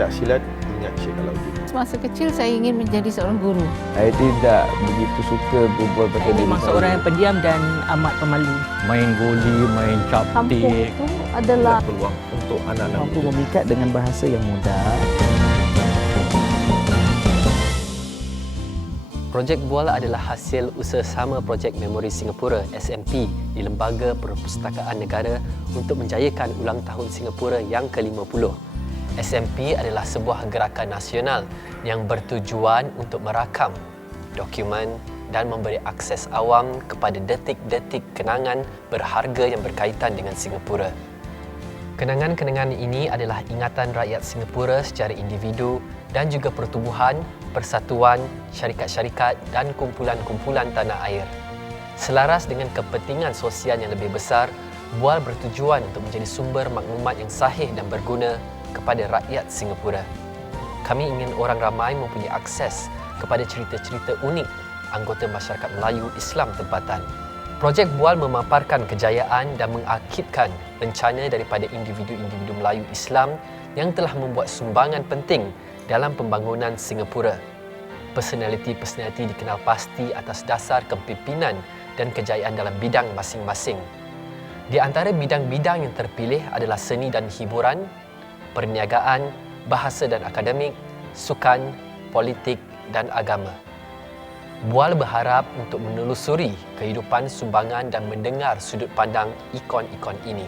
pencak silat, ingat Sheikh Alauddin. Semasa kecil saya ingin menjadi seorang guru. Saya tidak begitu suka berbual pasal diri Memang saya. seorang yang pendiam dan amat pemalu. Main goli, main Kampung captik. itu adalah Peluang untuk anak-anak Mampu muda. memikat dengan bahasa yang mudah. Projek Bual adalah hasil usaha-sama Projek Memori Singapura SMP di Lembaga Perpustakaan Negara untuk menjayakan ulang tahun Singapura yang ke-50. SMP adalah sebuah gerakan nasional yang bertujuan untuk merakam, dokumen dan memberi akses awam kepada detik-detik kenangan berharga yang berkaitan dengan Singapura. Kenangan-kenangan ini adalah ingatan rakyat Singapura secara individu dan juga pertubuhan, persatuan, syarikat-syarikat dan kumpulan-kumpulan tanah air. Selaras dengan kepentingan sosial yang lebih besar, Bual bertujuan untuk menjadi sumber maklumat yang sahih dan berguna kepada rakyat Singapura. Kami ingin orang ramai mempunyai akses kepada cerita-cerita unik anggota masyarakat Melayu Islam tempatan. Projek Bual memaparkan kejayaan dan mengakidkan rencana daripada individu-individu Melayu Islam yang telah membuat sumbangan penting dalam pembangunan Singapura. Personaliti-personaliti dikenal pasti atas dasar kepimpinan dan kejayaan dalam bidang masing-masing. Di antara bidang-bidang yang terpilih adalah seni dan hiburan, perniagaan, bahasa dan akademik, sukan, politik dan agama. Bual berharap untuk menelusuri kehidupan sumbangan dan mendengar sudut pandang ikon-ikon ini.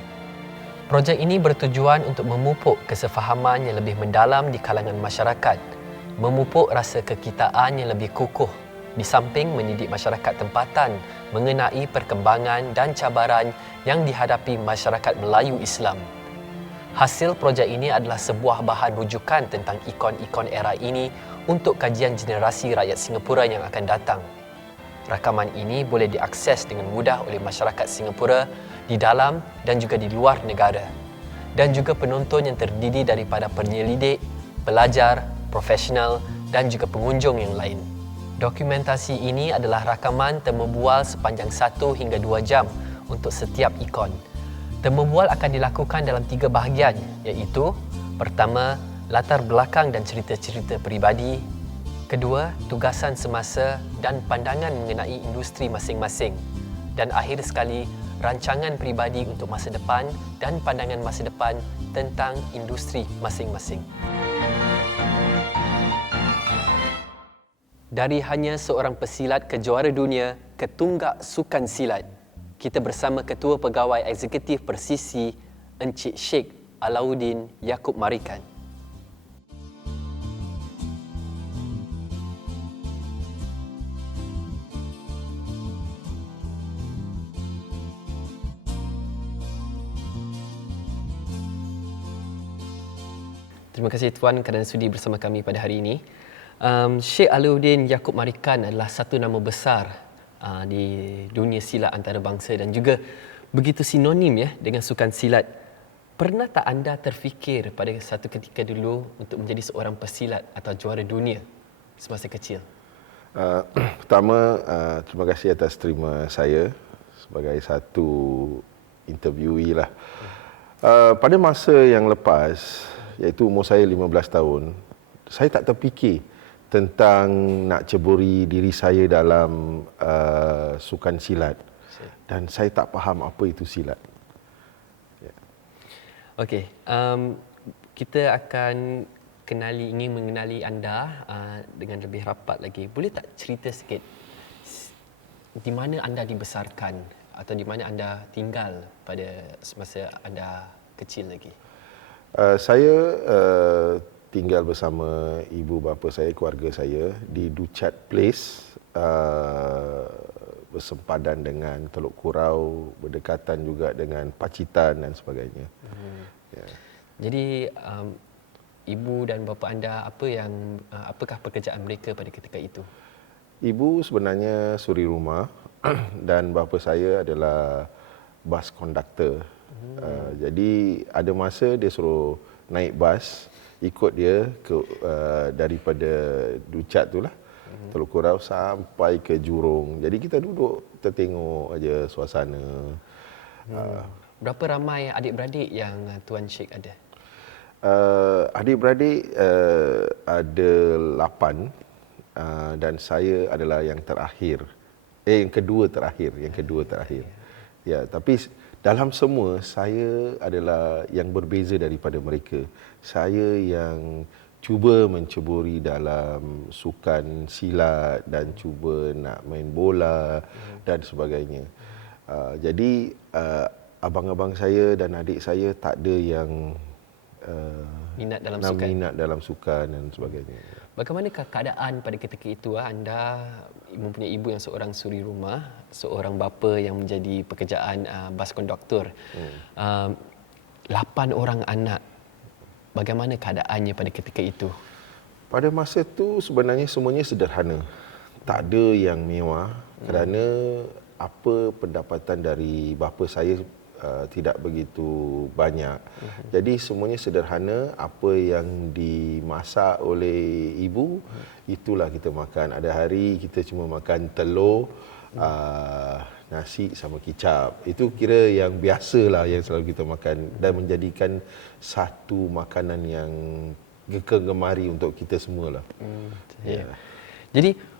Projek ini bertujuan untuk memupuk kesefahaman yang lebih mendalam di kalangan masyarakat, memupuk rasa kekitaan yang lebih kukuh, di samping mendidik masyarakat tempatan mengenai perkembangan dan cabaran yang dihadapi masyarakat Melayu Islam. Hasil projek ini adalah sebuah bahan rujukan tentang ikon-ikon era ini untuk kajian generasi rakyat Singapura yang akan datang. Rakaman ini boleh diakses dengan mudah oleh masyarakat Singapura di dalam dan juga di luar negara, dan juga penonton yang terdiri daripada penyelidik, pelajar, profesional dan juga pengunjung yang lain. Dokumentasi ini adalah rakaman temu bual sepanjang 1 hingga 2 jam untuk setiap ikon. Temu bual akan dilakukan dalam 3 bahagian, iaitu pertama, latar belakang dan cerita-cerita peribadi. Kedua, tugasan semasa dan pandangan mengenai industri masing-masing. Dan akhir sekali, rancangan peribadi untuk masa depan dan pandangan masa depan tentang industri masing-masing. Dari hanya seorang pesilat kejuara dunia ke tunggak sukan silat, kita bersama Ketua Pegawai Eksekutif Persisi, Encik Sheikh Alauddin Yaakob Marikan. Terima kasih Tuan kerana sudi bersama kami pada hari ini. Sheikh Alauddin Yaakob Marikan adalah satu nama besar di dunia silat antarabangsa dan juga begitu sinonim dengan sukan silat. Pernah tak anda terfikir pada satu ketika dulu untuk menjadi seorang pesilat atau juara dunia semasa kecil? Pertama, terima kasih atas terima saya sebagai satu interviewee lah. Pada masa yang lepas, iaitu umur saya 15 tahun, saya tak terfikir tentang nak ceburi diri saya dalam sukan silat. Dan saya tak faham apa itu silat. Okey, kita akan ingin mengenali anda dengan lebih rapat lagi. Boleh tak cerita sikit di mana anda dibesarkan atau di mana anda tinggal pada semasa anda kecil lagi? Saya tinggal bersama ibu bapa saya, keluarga saya di Ducat Place, bersempadan dengan Teluk Kurau, berdekatan juga dengan Pacitan dan sebagainya. Ya. Jadi ibu dan bapa anda apakah pekerjaan mereka pada ketika itu? Ibu sebenarnya suri rumah dan bapa saya adalah bas konduktor. Jadi ada masa dia suruh naik bas, ikut dia ke daripada Ducat tu lah, Teluk Kurau sampai ke Jurong. Jadi kita duduk tertengok aja suasana. Berapa ramai adik-beradik yang Tuan Sheikh ada? Adik-beradik ada 8 dan saya adalah yang terakhir. Yang kedua terakhir. Ya, tapi dalam semua saya adalah yang berbeza daripada mereka. Saya yang cuba menceburi dalam sukan silat dan cuba nak main bola dan sebagainya. Jadi abang-abang saya dan adik saya tak ada yang minat dalam sukan dan sebagainya. Bagaimanakah keadaan pada ketika itu? Anda mempunyai ibu yang seorang suri rumah, seorang bapa yang menjadi pekerjaan bas konduktor. 8 orang anak. Bagaimana keadaannya pada ketika itu? Pada masa itu sebenarnya semuanya sederhana. Tak ada yang mewah kerana apa pendapatan dari bapa saya tidak begitu banyak. Jadi semuanya sederhana, apa yang dimasak oleh ibu itulah kita makan. Ada hari kita cuma makan telur, nasi sama kicap. Itu kira yang biasalah yang selalu kita makan dan menjadikan satu makanan yang gemari untuk kita semualah. Ya. Jadi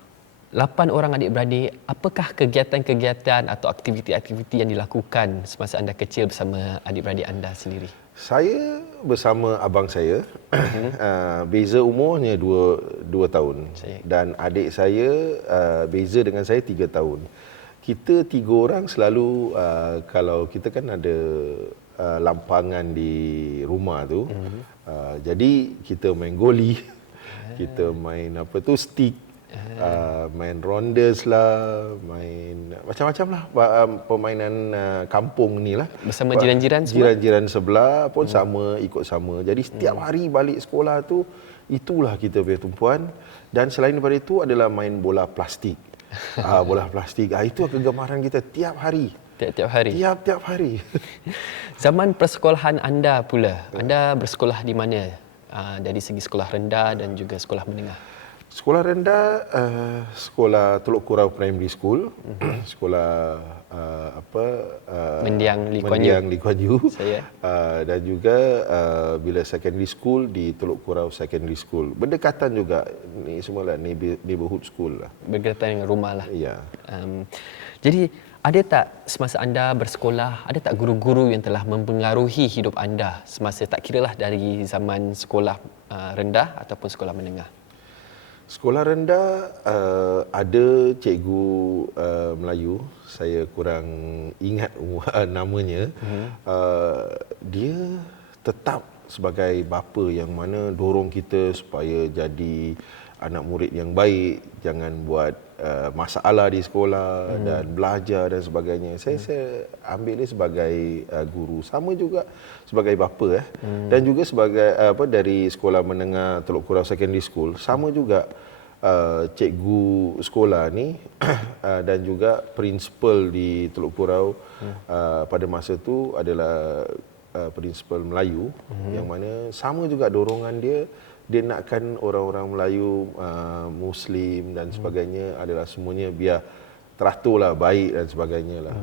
8 orang adik-beradik, apakah kegiatan-kegiatan atau aktiviti-aktiviti yang dilakukan semasa anda kecil bersama adik-beradik anda sendiri? Saya bersama abang saya, beza umurnya 2 tahun. Dan adik saya beza dengan saya 3 tahun. Kita 3 orang selalu, kalau kita kan ada lampangan di rumah tu, jadi kita main goli, kita main stick, main rondes lah, main macam-macam lah, permainan kampung ni lah. Bersama jiran-jiran semua? Jiran-jiran sebelah pun ikut sama. Jadi setiap hari balik sekolah tu, itulah kita punya tumpuan. Dan selain daripada itu adalah main bola plastik. Bola plastik, itu kegemaran kita tiap hari. Tiap-tiap hari? Tiap-tiap hari. Zaman persekolahan anda pula, anda bersekolah di mana? Dari segi sekolah rendah dan juga sekolah menengah. Sekolah rendah, sekolah Teluk Kurau Primary School, sekolah Mendiang Lee Kuan Yew. Saya. Dan juga bila secondary school di Teluk Kurau Secondary School. Berdekatan juga, ni semua lah neighborhood school lah. Berdekatan dengan rumah lah. Ya. Jadi ada tak semasa anda bersekolah, ada tak guru-guru yang telah mempengaruhi hidup anda semasa, tak kiralah dari zaman sekolah rendah ataupun sekolah menengah? Sekolah rendah ada cikgu Melayu, saya kurang ingat namanya. Dia tetap sebagai bapa yang mana dorong kita supaya jadi anak murid yang baik, jangan buat masalah di sekolah dan belajar dan sebagainya. Saya ambil dia sebagai guru, sama juga sebagai bapa dan juga sebagai dari sekolah menengah Teluk Kurau Secondary School, sama juga cikgu sekolah ni dan juga prinsipal di Teluk Kurau pada masa tu adalah prinsipal Melayu, yang mana sama juga dorongan dia nakkan orang-orang Melayu, Muslim dan sebagainya adalah semuanya biar teraturlah, baik dan sebagainya lah.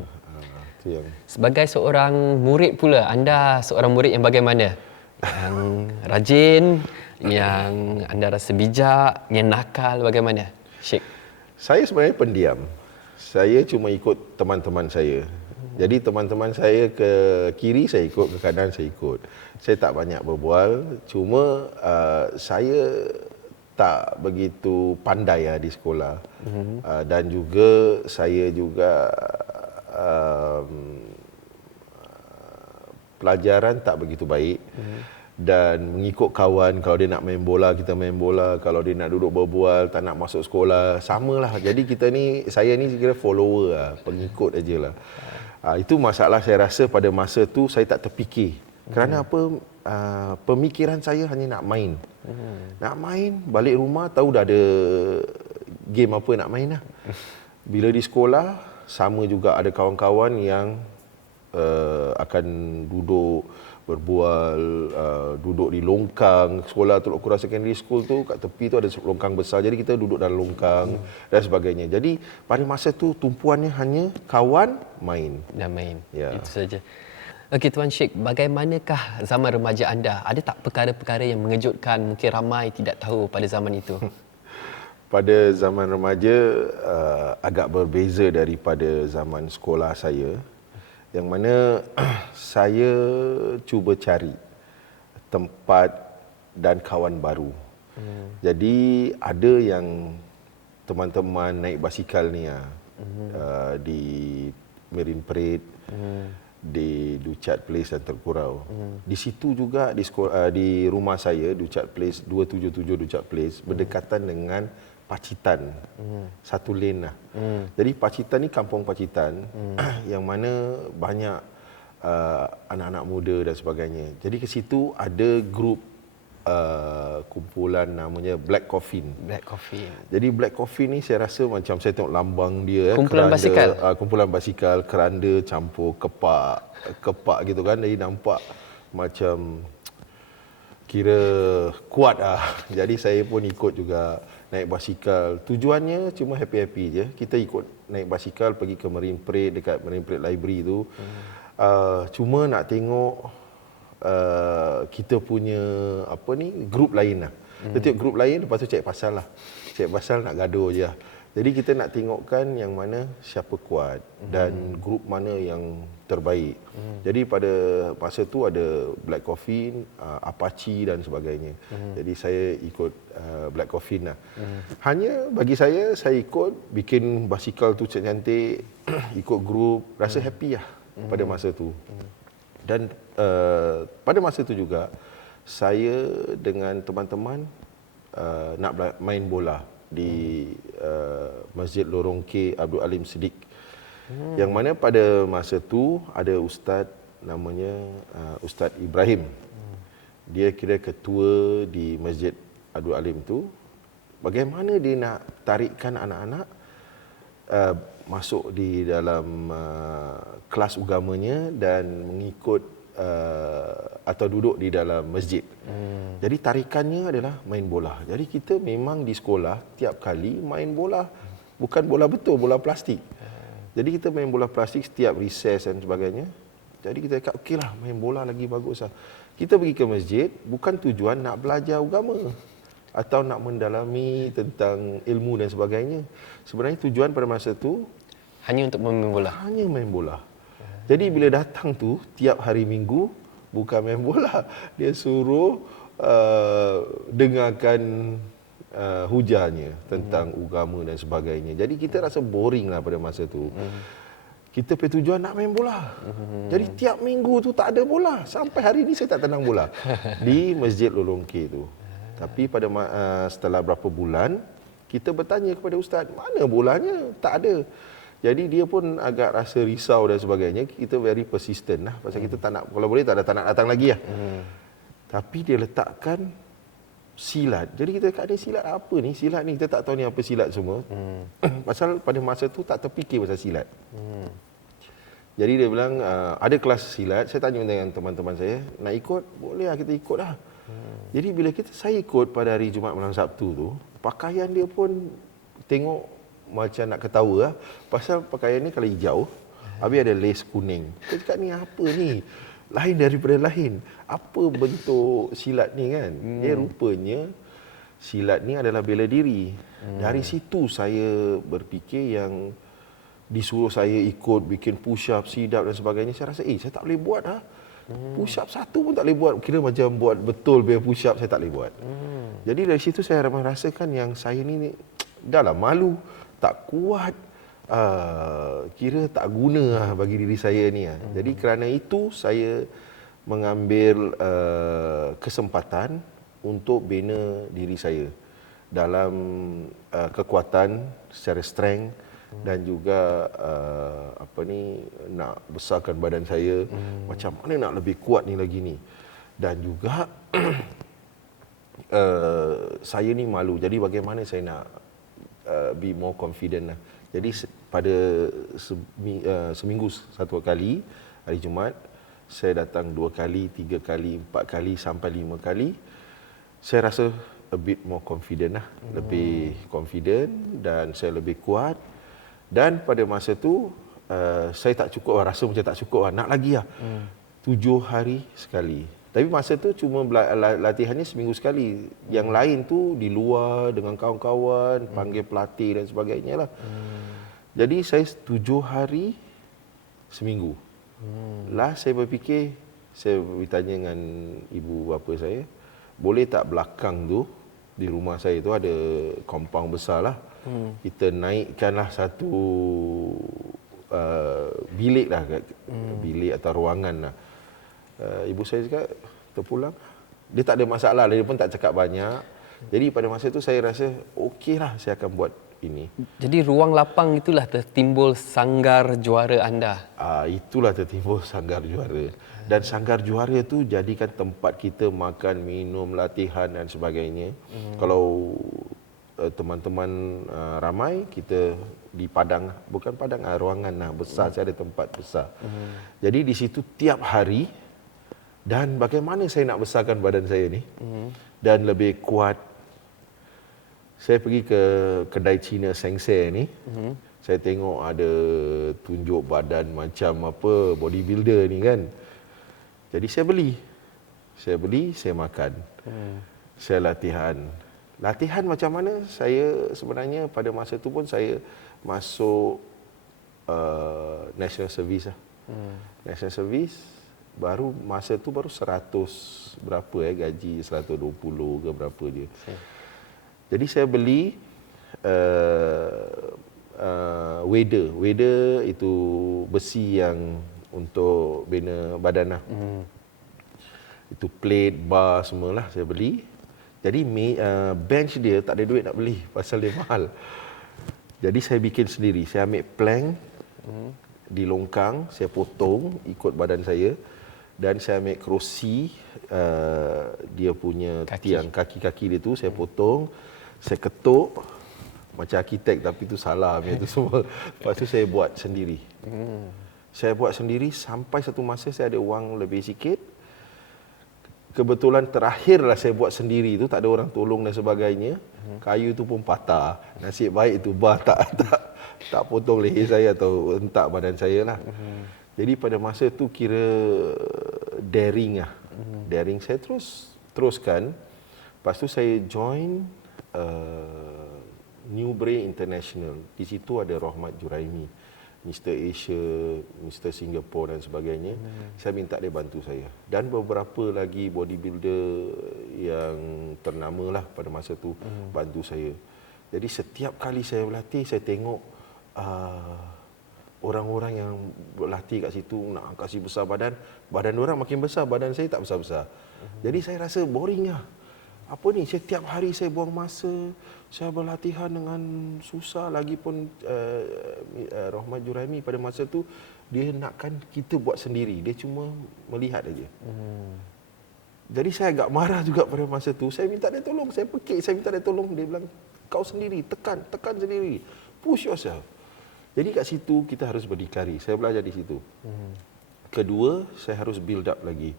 Itu yang. Sebagai seorang murid pula, anda seorang murid yang bagaimana? Yang rajin, yang anda rasa bijak, yang nakal, bagaimana, Sheikh? Saya sebenarnya pendiam. Saya cuma ikut teman-teman saya. Jadi teman-teman saya ke kiri saya ikut, ke kanan saya ikut. Saya tak banyak berbual, cuma saya tak begitu pandai di sekolah. Dan juga saya juga pelajaran tak begitu baik. Dan mengikut kawan, kalau dia nak main bola, kita main bola. Kalau dia nak duduk berbual, tak nak masuk sekolah, samalah. Jadi saya ni kira follower lah, pengikut ajalah. Itu masalah saya rasa pada masa tu saya tak terfikir. Kerana apa? Pemikiran saya hanya nak main. Nak main, balik rumah tahu dah ada game apa nak main lah. Bila di sekolah, sama juga ada kawan-kawan yang akan duduk berbual, duduk di longkang. Sekolah Teluk Kurau Secondary School tu kat tepi tu ada longkang besar, jadi kita duduk dalam longkang dan sebagainya. Jadi pada masa tu tumpuannya hanya kawan, main dan main. Ya. Itu saja. Okey Tuan Sheikh, bagaimanakah zaman remaja anda? Ada tak perkara-perkara yang mengejutkan, mungkin ramai tidak tahu pada zaman itu? Pada zaman remaja agak berbeza daripada zaman sekolah saya, yang mana saya cuba cari tempat dan kawan baru. Jadi ada yang teman-teman naik basikal ni di Marine Parade, di Ducat Place dan Terkurau. Di situ juga di sekolah, di rumah saya Ducat Place 277 Ducat Place berdekatan dengan Pacitan. Satu lane lah. Jadi Pacitan ni kampung Pacitan yang mana banyak anak-anak muda dan sebagainya. Jadi ke situ ada grup kumpulan namanya Black Coffin. Black Coffin. Jadi Black Coffin ni saya rasa macam saya tengok lambang dia, Kumpulan basikal? Kumpulan basikal, keranda campur kepak gitu kan. Jadi nampak macam kira kuat lah. Jadi saya pun ikut juga naik basikal. Tujuannya cuma happy-happy je. Kita ikut naik basikal pergi ke Marine Parade, dekat Marine Parade Library tu. Cuma nak tengok kita punya grup lain lah. Kita tengok grup lain, lepas tu cek pasal lah. Cek pasal nak gaduh je lah. Jadi kita nak tengokkan yang mana siapa kuat dan grup mana yang terbaik. Jadi pada masa tu ada Black Coffin, Apache dan sebagainya. Jadi saya ikut Black Coffin lah. Hanya bagi saya ikut bikin basikal tu cantik, ikut grup, rasa happy lah pada masa tu. Dan pada masa tu juga saya dengan teman-teman nak main bola di Masjid Lorong K Abdul Alim Siddiq. Yang mana pada masa tu ada ustaz namanya Ustaz Ibrahim. Dia kira ketua di Masjid Abdul Alim tu. Bagaimana dia nak tarikkan anak-anak masuk di dalam kelas agamanya dan mengikut atau duduk di dalam masjid. Jadi tarikannya adalah main bola. Jadi kita memang di sekolah tiap kali main bola, bukan bola betul, bola plastik. Jadi kita main bola plastik setiap recess dan sebagainya. Jadi kita cakap okeylah, main bola lagi bagus lah. Kita pergi ke masjid bukan tujuan nak belajar agama atau nak mendalami tentang ilmu dan sebagainya. Sebenarnya tujuan pada masa tu hanya untuk main bola. Hanya main bola. Jadi bila datang tu tiap hari Minggu bukan main bola, dia suruh dengarkan hujahnya tentang agama dan sebagainya. Jadi kita rasa boring lah pada masa tu. Kita punya tujuan nak main bola. Jadi tiap minggu tu tak ada bola. Sampai hari ni saya tak tenang bola di Masjid Lorong K tu. Tapi pada setelah berapa bulan kita bertanya kepada ustaz, mana bolanya? Tak ada. Jadi dia pun agak rasa risau dan sebagainya. Kita very persistent lah. Pasal kita tak nak, kalau boleh tak nak datang lagi lah. Tapi dia letakkan silat. Jadi kita kata silat apa ni? Silat ni kita tak tahu ni apa silat semua. Pasal pada masa tu tak terfikir pasal silat. Jadi dia bilang ada kelas silat. Saya tanya dengan teman-teman saya, nak ikut? Boleh lah, kita ikut lah. Jadi bila saya ikut pada hari Jumaat malam Sabtu tu, pakaian dia pun tengok macam nak ketawa lah. Pasal pakaian ni kalau hijau, habis ada lace kuning. Saya cakap ni apa ni? Lain daripada lain. Apa bentuk silat ni kan? Dia rupanya silat ni adalah bela diri. Dari situ saya berfikir yang disuruh saya ikut bikin push up, sit up dan sebagainya. Saya rasa saya tak boleh buat lah. Push up satu pun tak boleh buat. Kira macam buat betul punya push up saya tak boleh buat. Jadi dari situ saya merasakan yang saya ni dah lah malu, tak kuat, kira tak guna lah bagi diri saya ni. Jadi kerana itu saya mengambil kesempatan untuk bina diri saya dalam kekuatan secara strength dan juga nak besarkan badan saya, macam mana nak lebih kuat ni lagi ni. Dan juga saya ni malu, jadi bagaimana saya nak be more confident lah. Jadi pada seminggu satu kali, hari Jumaat, saya datang 2 kali, 3 kali, 4 kali sampai 5 kali. Saya rasa a bit more confident lah. Lebih confident dan saya lebih kuat. Dan pada masa tu, saya tak cukup lah, rasa macam tak cukup lah, nak lagi lah. 7 hari sekali. Tapi masa tu cuma latihannya seminggu sekali. Yang lain tu di luar dengan kawan-kawan, panggil pelatih dan sebagainya lah. Jadi saya 7 hari seminggu. Lah saya berfikir, saya bertanya dengan ibu bapa saya, boleh tak belakang tu di rumah saya tu ada kompang besar lah. Kita naikkanlah satu bilik lah, bilik atau ruangan lah. Ibu saya cakap, terpulang. Dia tak ada masalah, dia pun tak cakap banyak. Jadi pada masa tu saya rasa, okey lah saya akan buat ini. Jadi ruang lapang itulah tertimbul sanggar juara anda. Itulah tertimbul sanggar juara. Dan sanggar juara tu jadikan tempat kita makan, minum, latihan dan sebagainya. Kalau teman-teman ramai, kita di padang, bukan padang, ruangan lah, besar, saya ada tempat besar. Jadi di situ tiap hari, dan bagaimana saya nak besarkan badan saya ni dan lebih kuat. Saya pergi ke kedai Cina Sengse ni. Saya tengok ada tunjuk badan macam apa bodybuilder ni kan. Jadi saya beli, saya makan. Saya latihan. Latihan macam mana? Saya sebenarnya pada masa tu pun saya masuk National Service lah. National Service baru masa tu baru 100 berapa gaji, 120 ke berapa dia. Jadi saya beli wader itu besi yang untuk bina badan lah. Itu plate, bar semualah saya beli. Jadi bench dia tak ada duit nak beli pasal dia mahal. Jadi saya bikin sendiri. Saya ambil plank di longkang, saya potong ikut badan saya. Dan saya ambil kerusi, dia punya tiang kaki-kaki dia tu, saya potong, saya ketuk, macam arkitek tapi tu salah, itu semua. Lepas tu saya buat sendiri. Saya buat sendiri sampai satu masa saya ada wang lebih sikit. Kebetulan terakhirlah saya buat sendiri tu, tak ada orang tolong dan sebagainya. Kayu tu pun patah. Nasib baik tu bar tak potong leher saya atau hentak badan saya lah. Jadi pada masa tu kira daring lah. Daring saya teruskan. Lepas tu saya join New Brain International. Di situ ada Rahmat Juraimi, Mr. Asia, Mr. Singapore dan sebagainya. Saya minta dia bantu saya. Dan beberapa lagi bodybuilder yang ternama lah pada masa tu bantu saya. Jadi setiap kali saya berlatih, saya tengok orang-orang yang berlatih kat situ nak kasih besar badan orang makin besar, badan saya tak besar-besar. Jadi saya rasa boring lah. Apa ni, setiap hari saya buang masa, saya berlatihan dengan susah. Lagipun Rahmat Juraimi pada masa tu dia nakkan kita buat sendiri, dia cuma melihat aja. Jadi saya agak marah juga pada masa tu. Saya minta dia tolong, saya pekik, saya minta dia tolong. Dia bilang, kau sendiri, tekan sendiri, push yourself. Jadi kat situ kita harus berdikari. Saya belajar di situ. Kedua, saya harus build up lagi.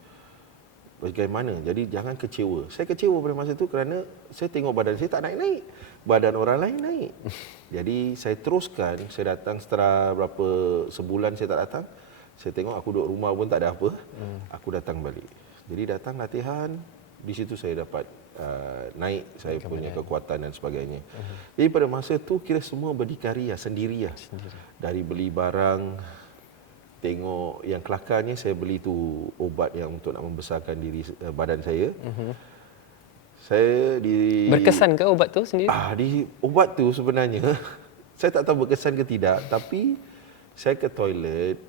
Bagaimana? Jadi jangan kecewa. Saya kecewa pada masa tu kerana saya tengok badan saya tak naik-naik. Badan orang lain naik. Jadi saya teruskan. Saya datang setelah berapa sebulan saya tak datang. Saya tengok aku duduk rumah pun tak ada apa. Aku datang balik. Jadi datang latihan. Di situ saya dapat naik saya punya kekuatan dan sebagainya. Jadi pada masa tu kira semua berdikari lah, sendiri lah. Dari beli barang, tengok yang kelakarnya saya beli tu obat yang untuk nak membesarkan diri badan saya. Saya Berkesan ke obat tu sendiri? Di obat tu sebenarnya saya tak tahu berkesan ke tidak, tapi saya ke toilet,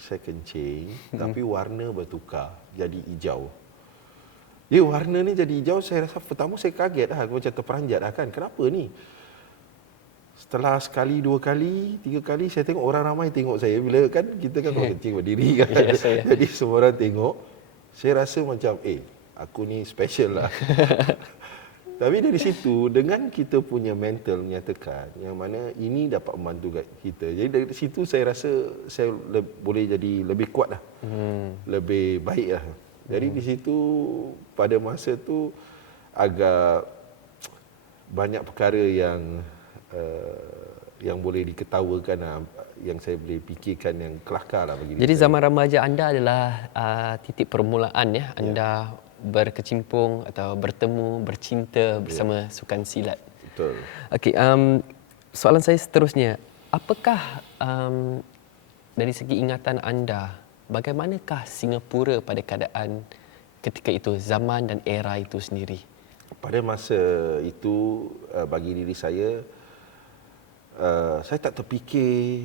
saya kencing, tapi warna bertukar jadi hijau. Dia warna ni jadi hijau, saya rasa pertama saya kaget lah, macam terperanjat lah kan. Kenapa ni? Setelah sekali, 2 kali, 3 kali, saya tengok orang ramai tengok saya. Bila kan, kita kan kalau kencing berdiri kan. Jadi semua orang tengok. Saya rasa macam, aku ni special lah. Tapi dari situ, dengan kita punya mental menyatakan yang mana ini dapat membantu kita. Jadi dari situ saya rasa saya boleh jadi lebih kuat lah. Lebih baik lah. Jadi di situ pada masa tu agak banyak perkara yang boleh diketawakan lah. yang saya boleh fikirkan yang kelakar lah bagi Jadi diri saya. zaman remaja anda adalah titik permulaan ya, anda berkecimpung atau bertemu, bercinta bersama sukan silat. Betul. Okey, soalan saya seterusnya, apakah dari segi ingatan anda, bagaimanakah Singapura pada keadaan ketika itu, zaman dan era itu sendiri? Pada masa itu bagi diri saya tak terfikir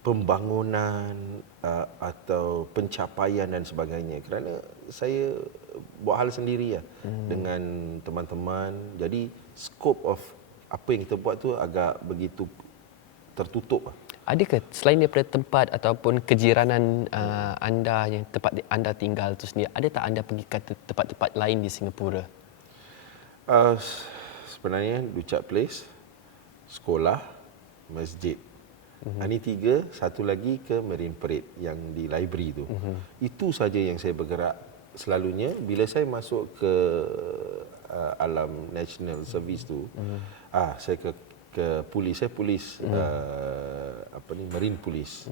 pembangunan atau pencapaian dan sebagainya, kerana saya buat hal sendiri lah dengan teman-teman. Jadi scope of apa yang kita buat tu agak begitu tertutup lah. Adakah selain daripada tempat ataupun kejiranan anda yang tempat anda tinggal itu sendiri, ada tak anda pergi ke tempat-tempat lain di Singapura? Sebenarnya Ducat Place, sekolah, masjid. Ini 3, satu lagi ke Marine Parade yang di library tu. Itu saja yang saya bergerak selalunya. Bila saya masuk ke alam National Service tu, saya ke polis, saya polis Marine Police.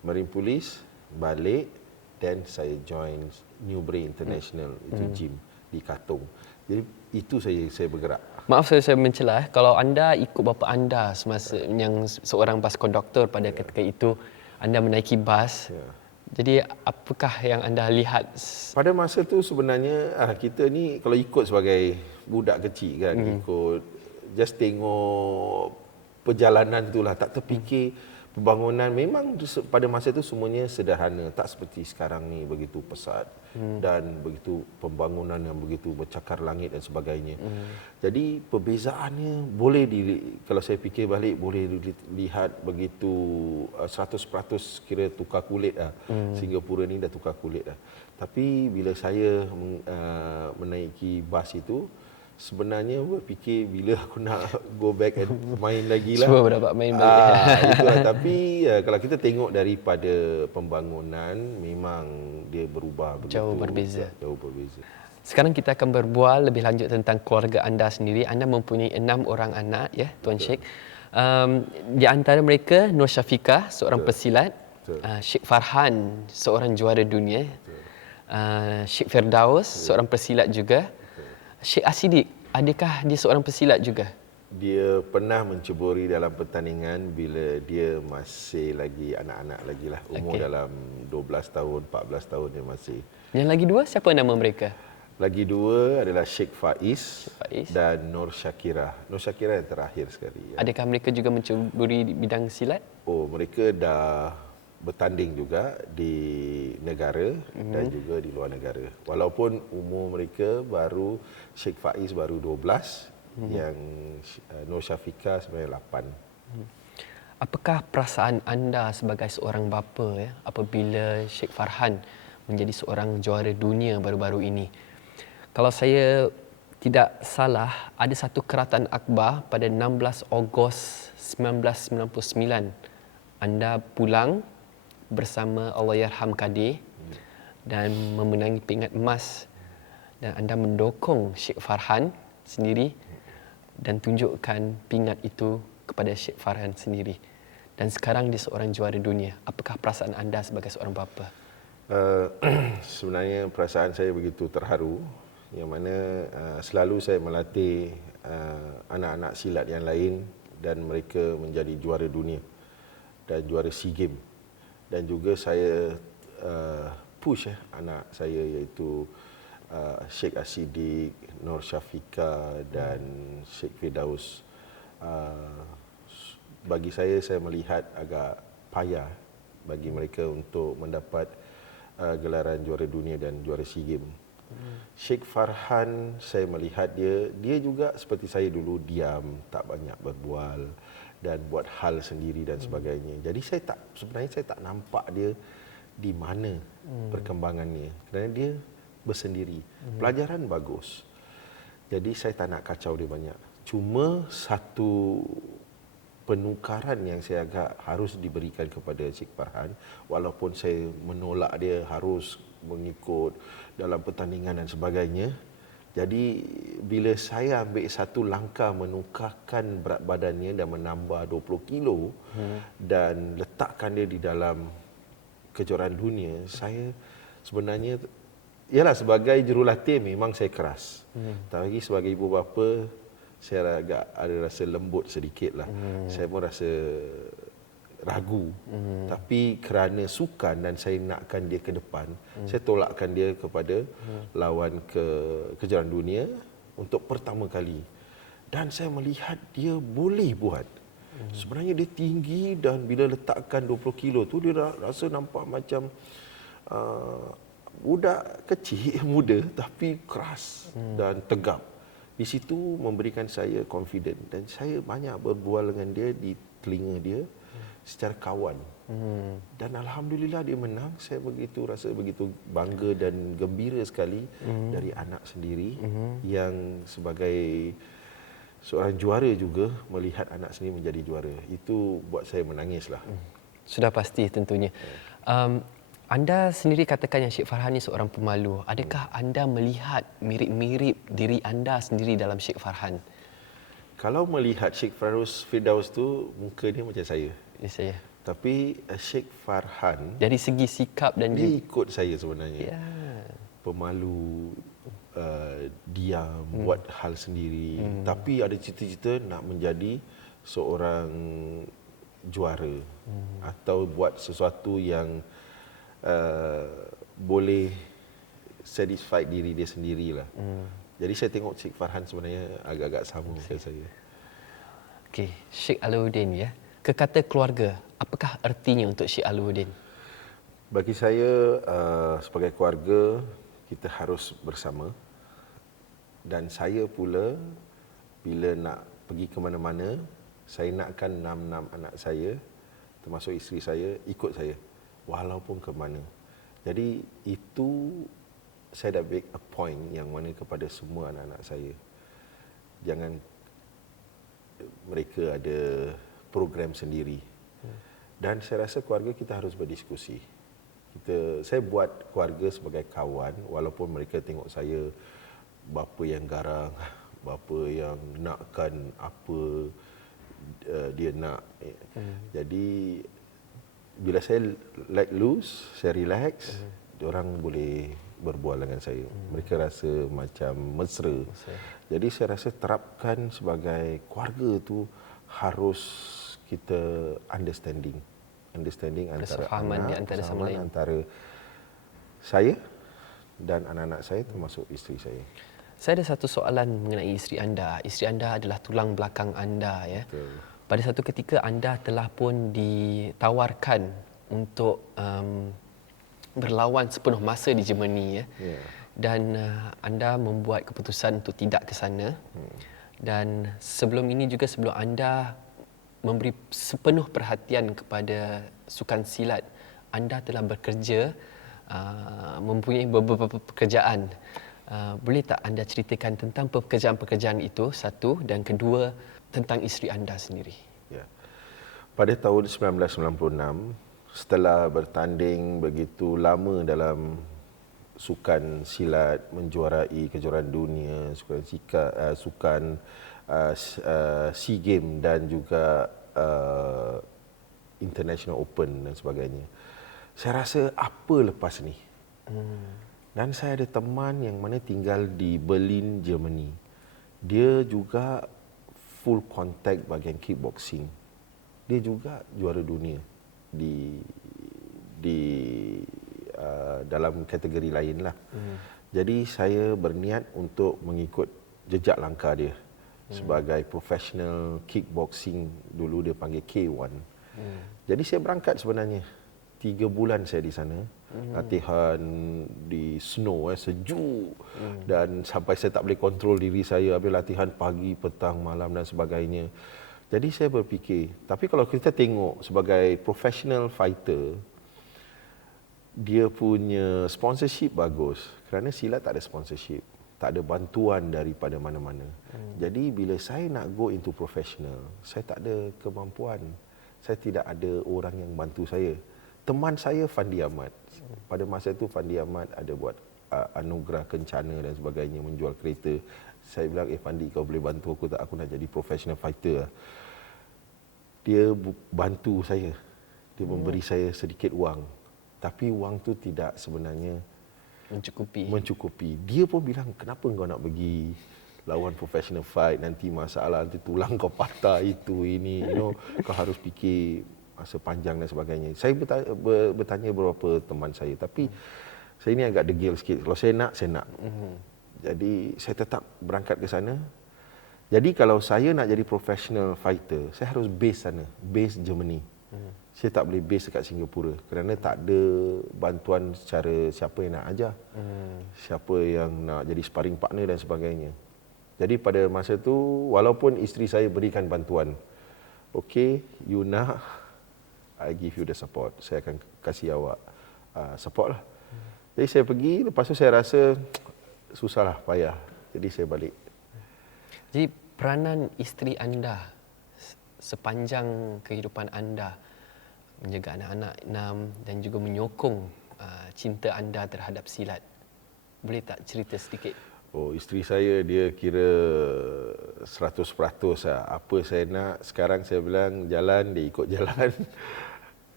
Marine Police balik, dan saya join New Brain International, itu gym di Katong. Jadi itu saya bergerak. Maaf saya mencelah, kalau anda ikut bapa anda semasa yang seorang bas konduktor pada ketika itu, anda menaiki bas. Jadi apakah yang anda lihat? Pada masa tu sebenarnya kita ni kalau ikut sebagai budak kecil kan, ikut just tengok perjalanan itulah, tak terfikir pembangunan. Memang pada masa itu semuanya sederhana, tak seperti sekarang ni begitu pesat dan begitu pembangunan yang begitu bercakar langit dan sebagainya. Jadi perbezaannya boleh kalau saya fikir balik boleh dilihat begitu 100% kira tukar kulit lah. Singapura ni dah tukar kulit lah. Tapi bila saya menaiki bas itu, sebenarnya berfikir bila aku nak go back and main lagi lah. Cuba dapat main balik. Itulah. Tapi kalau kita tengok daripada pembangunan, memang dia berubah begitu. Jauh berbeza. Jauh berbeza. Sekarang kita akan berbual lebih lanjut tentang keluarga anda sendiri. Anda mempunyai 6 orang anak, ya, Tuan Sheikh. Di antara mereka Nur Syafiqah, seorang pesilat. Sheikh Farhan, seorang juara dunia. Sheikh Firdaus, seorang pesilat juga. Sheikh Asidik, adakah dia seorang pesilat juga? Dia pernah menceburi dalam pertandingan bila dia masih lagi anak-anak lagi lah. Umur dalam 12 tahun, 14 tahun dia masih. Yang lagi 2, siapa nama mereka? Lagi 2 adalah Sheikh Faiz, Faiz dan Nur Syakirah. Nur Syakirah yang terakhir sekali. Adakah mereka juga menceburi di bidang silat? Oh, mereka dah bertanding juga di negara dan juga di luar negara. Walaupun umur mereka baru, Sheikh Faiz baru 12, yang Nur Syafiqah sebenarnya 8. Apakah perasaan anda sebagai seorang bapa, ya, apabila Sheikh Farhan menjadi seorang juara dunia baru-baru ini? Kalau saya tidak salah, ada satu keratan akhbar pada 16 Ogos 1999. Anda pulang bersama Allahyarham Kadir dan memenangi pingat emas, dan anda mendokong Sheikh Farhan sendiri dan tunjukkan pingat itu kepada Sheikh Farhan sendiri, dan sekarang dia seorang juara dunia. Apakah perasaan anda sebagai seorang bapa? Sebenarnya perasaan saya begitu terharu, yang mana selalu saya melatih anak-anak silat yang lain dan mereka menjadi juara dunia dan juara SEA Games. Dan juga saya push anak saya, iaitu Sheikh Asidik, Nur Syafiqah dan Sheikh Firdaus. Bagi saya melihat agak payah bagi mereka untuk mendapat gelaran juara dunia dan juara SEA Games. Sheikh Farhan, saya melihat dia juga seperti saya dulu, diam, tak banyak berbual dan buat hal sendiri dan sebagainya. Jadi sebenarnya saya tak nampak dia di mana perkembangannya, kerana dia bersendiri. Pelajaran bagus. Jadi saya tak nak kacau dia banyak. Cuma satu penukaran yang saya agak harus diberikan kepada Sheikh Farhan, walaupun saya menolak dia harus mengikut dalam pertandingan dan sebagainya, Jadi bila saya ambil satu langkah menukarkan berat badannya dan menambah 20 kilo dan letakkan dia di dalam kejuaraan dunia, saya sebenarnya ialah sebagai jurulatih memang saya keras. Tapi sebagai ibu bapa saya agak ada rasa lembut sedikit lah. Saya pun rasa ragu. Tapi kerana sukan dan saya nakkan dia ke depan, saya tolakkan dia kepada lawan ke kejuaraan dunia untuk pertama kali. Dan saya melihat dia boleh buat. Sebenarnya dia tinggi dan bila letakkan 20 kilo tu dia rasa nampak macam budak kecil, muda tapi keras dan tegap. Di situ memberikan saya confident dan saya banyak berbual dengan dia di telinga dia secara kawan. Dan alhamdulillah dia menang. Saya rasa begitu bangga dan gembira sekali dari anak sendiri yang sebagai seorang juara juga melihat anak sendiri menjadi juara. Itu buat saya menangislah. Sudah pasti tentunya. Anda sendiri katakan yang Sheikh Farhan ni seorang pemalu. Adakah anda melihat mirip-mirip diri anda sendiri dalam Sheikh Farhan? Kalau melihat Sheikh Firdaus tu muka dia macam saya. Ya, saya. Tapi Sheikh Farhan Dari segi sikap dan dia ikut saya sebenarnya. Ya. Pemalu, diam, buat hal sendiri. Tapi ada cita-cita nak menjadi seorang juara atau buat sesuatu yang boleh satisfied diri dia sendirilah. Jadi saya tengok Sheikh Farhan sebenarnya agak-agak sama macam saya. Okey, Sheikh Alauddin ya. Kekata keluarga, apakah artinya untuk Sheikh Alauddin? Bagi saya sebagai keluarga kita harus bersama. Dan saya pula bila nak pergi ke mana-mana, saya nakkan 6 anak saya termasuk isteri saya ikut saya walaupun ke mana. Jadi itu saya dah make a point yang mana kepada semua anak-anak saya. Jangan mereka ada program sendiri. Dan saya rasa keluarga kita harus berdiskusi. Saya buat keluarga sebagai kawan walaupun mereka tengok saya bapa yang garang, bapa yang nakkan apa dia nak. Jadi bila saya let loose, saya relax, diorang boleh berbual dengan saya. Mereka rasa macam mesra. Jadi saya rasa terapkan sebagai keluarga tu harus kita understanding antara Kesefahaman anak, di antara sama kesefahaman lain. antara saya dan anak-anak saya termasuk isteri saya. Saya ada satu soalan mengenai isteri anda. Isteri anda adalah tulang belakang anda ya. Betul. Pada satu ketika anda telah pun ditawarkan untuk berlawan sepenuh masa di Germany ya. Ya. Dan anda membuat keputusan untuk tidak ke sana. Dan sebelum ini juga sebelum anda memberi sepenuh perhatian kepada sukan silat, anda telah bekerja mempunyai beberapa pekerjaan. Boleh tak anda ceritakan tentang pekerjaan-pekerjaan itu, satu, dan kedua tentang isteri anda sendiri? Ya. Pada tahun 1996, setelah bertanding begitu lama dalam sukan silat, menjuarai kejuaraan dunia, sukan SEA Games dan juga International Open dan sebagainya. Saya rasa apa lepas ni? Dan saya ada teman yang mana tinggal di Berlin, Germany. Dia juga full contact bahagian kickboxing. Dia juga juara dunia di dalam kategori lain lah. Jadi saya berniat untuk mengikut jejak langkah dia sebagai professional kickboxing, dulu dia panggil K1. Jadi saya berangkat sebenarnya 3 bulan saya di sana, latihan di snow, sejuk, dan sampai saya tak boleh kontrol diri saya, habis latihan pagi, petang, malam dan sebagainya. Jadi saya berfikir, tapi kalau kita tengok sebagai professional fighter, dia punya sponsorship bagus, kerana silat tak ada sponsorship, tak ada bantuan daripada mana-mana. Jadi bila saya nak go into professional, saya tak ada kemampuan, saya tidak ada orang yang bantu saya. Teman saya Fandi Ahmad. Pada masa itu Fandi Ahmad ada buat anugerah kencana dan sebagainya, menjual kereta. Saya bilang, Fandi, kau boleh bantu aku tak? Aku nak jadi professional fighter lah. Dia bantu saya. Dia memberi saya sedikit wang. Tapi wang tu tidak sebenarnya mencukupi. Dia pun bilang, kenapa kau nak pergi lawan professional fight, nanti masalah, nanti tulang kau patah, itu, ini, kau harus fikir masa panjang dan sebagainya. Saya bertanya beberapa teman saya, tapi saya ni agak degil sikit. Kalau saya nak. Jadi saya tetap berangkat ke sana. Jadi kalau saya nak jadi professional fighter, saya harus base sana, base Germany. Saya tak boleh base dekat Singapura kerana tak ada bantuan secara siapa yang nak ajar, siapa yang nak jadi sparring partner dan sebagainya. Jadi pada masa tu, walaupun isteri saya berikan bantuan, okay, you nak, I give you the support. Saya akan kasih awak support lah. Jadi saya pergi, lepas tu saya rasa susahlah, payah. Jadi saya balik. Jadi peranan isteri anda sepanjang kehidupan anda menjaga anak-anak 6 dan juga menyokong cinta anda terhadap silat. Boleh tak cerita sedikit? Oh, isteri saya dia kira 100% lah. Apa saya nak, sekarang saya bilang jalan, dia ikut jalan.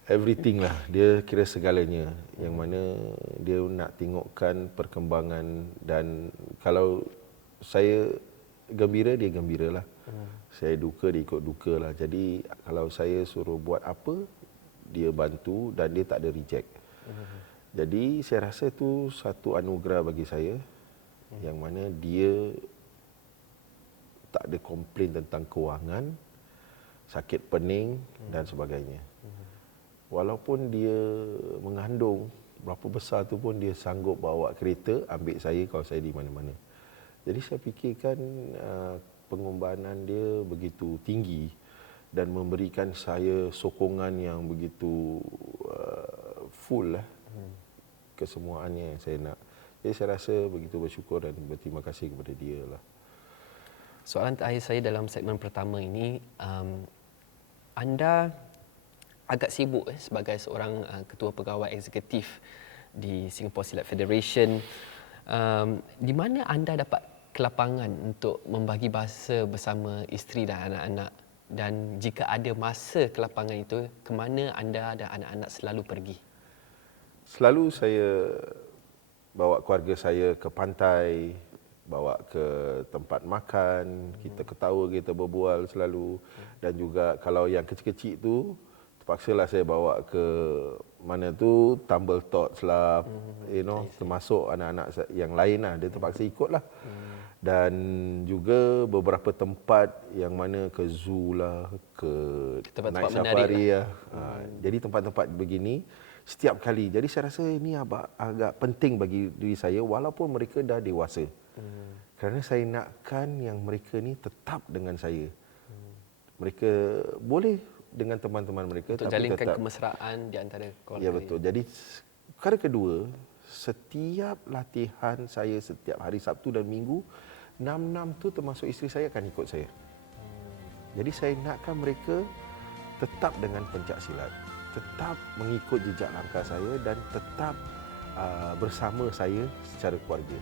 Everything lah. Dia kira segalanya. Yang mana dia nak tengokkan perkembangan, dan kalau saya gembira, dia gembira lah. Saya duka, dia ikut duka lah. Jadi kalau saya suruh buat apa, dia bantu dan dia tak ada reject. Jadi saya rasa itu satu anugerah bagi saya, yang mana dia tak ada komplain tentang kewangan, sakit pening dan sebagainya. Walaupun dia mengandung berapa besar tu pun dia sanggup bawa kereta ambil saya kalau saya di mana-mana. Jadi saya fikirkan pengorbanan dia begitu tinggi dan memberikan saya sokongan yang begitu full lah, kesemuaannya yang saya nak. Jadi saya rasa begitu bersyukur dan berterima kasih kepada dia lah. Soalan terakhir saya dalam segmen pertama ini, anda agak sibuk sebagai seorang ketua pegawai eksekutif di Singapore Silat Federation. Di mana anda dapat kelapangan untuk membagi bahasa bersama isteri dan anak-anak? Dan jika ada masa kelapangan itu, ke mana anda dan anak-anak selalu pergi? Selalu saya bawa keluarga saya ke pantai, bawa ke tempat makan, kita ketawa, kita berbual selalu. Dan juga kalau yang kecil-kecil tu, terpaksalah saya bawa ke mana tu, Tumble Tots lah, termasuk anak-anak yang lain lah, dia terpaksa ikut lah. Dan juga beberapa tempat yang mana ke zoo lah, ke tempat-tempat night safari lah. Jadi tempat-tempat begini setiap kali. Jadi saya rasa ini agak penting bagi diri saya walaupun mereka dah dewasa. Kerana saya nakkan yang mereka ni tetap dengan saya. Mereka boleh dengan teman-teman mereka, untuk tapi jalinkan tetap kemesraan di antara keluarga. Ya betul. Jadi perkara kedua, setiap latihan saya setiap hari Sabtu dan Minggu, 6-6 tu termasuk isteri saya akan ikut saya. Jadi saya nakkan mereka tetap dengan pencak silat, tetap mengikut jejak langkah saya dan tetap bersama saya secara keluarga.